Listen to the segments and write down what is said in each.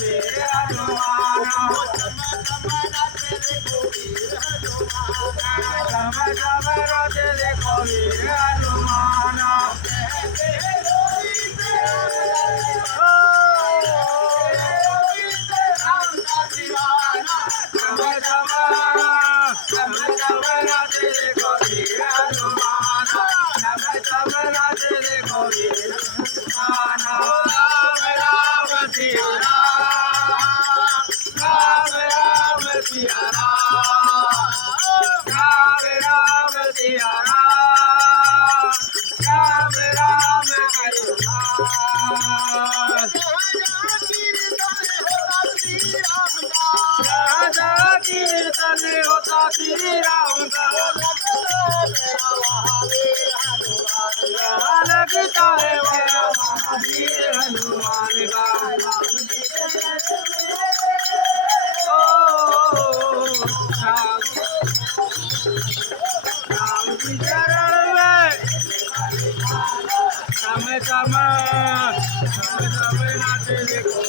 वीर हनुमान चम चम नाचे देखो वीर हनुमान कीर्तन होता श्री राम का लगता है वीर हनुमान का राम की चरण में चम चम नाचे देखो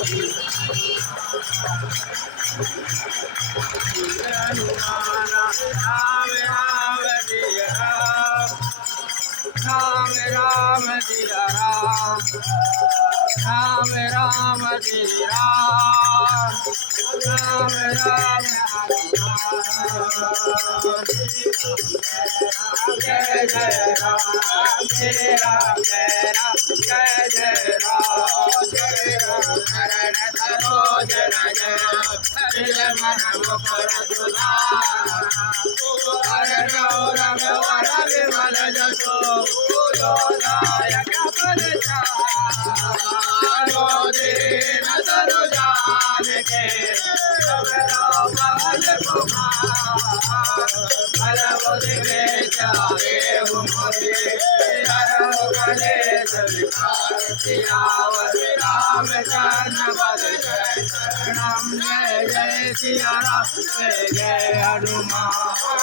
हनुमान राम राम जय राम राम राम जय राम राम राम जय राम राम राम जय जय राम जय राम जय राम जय जय राम जय राम शरण सरोज रज दिल मन मुकुर सुधार रघुवर विमल जसो दायक फल चारो दीन तनु जान के सब कुमार भल बुद्धि विचारे मोहि हरहु कलेश विकार सियावर रामचंद्र पद जय शरणम जय जय सिया राम जय जय हनुमान।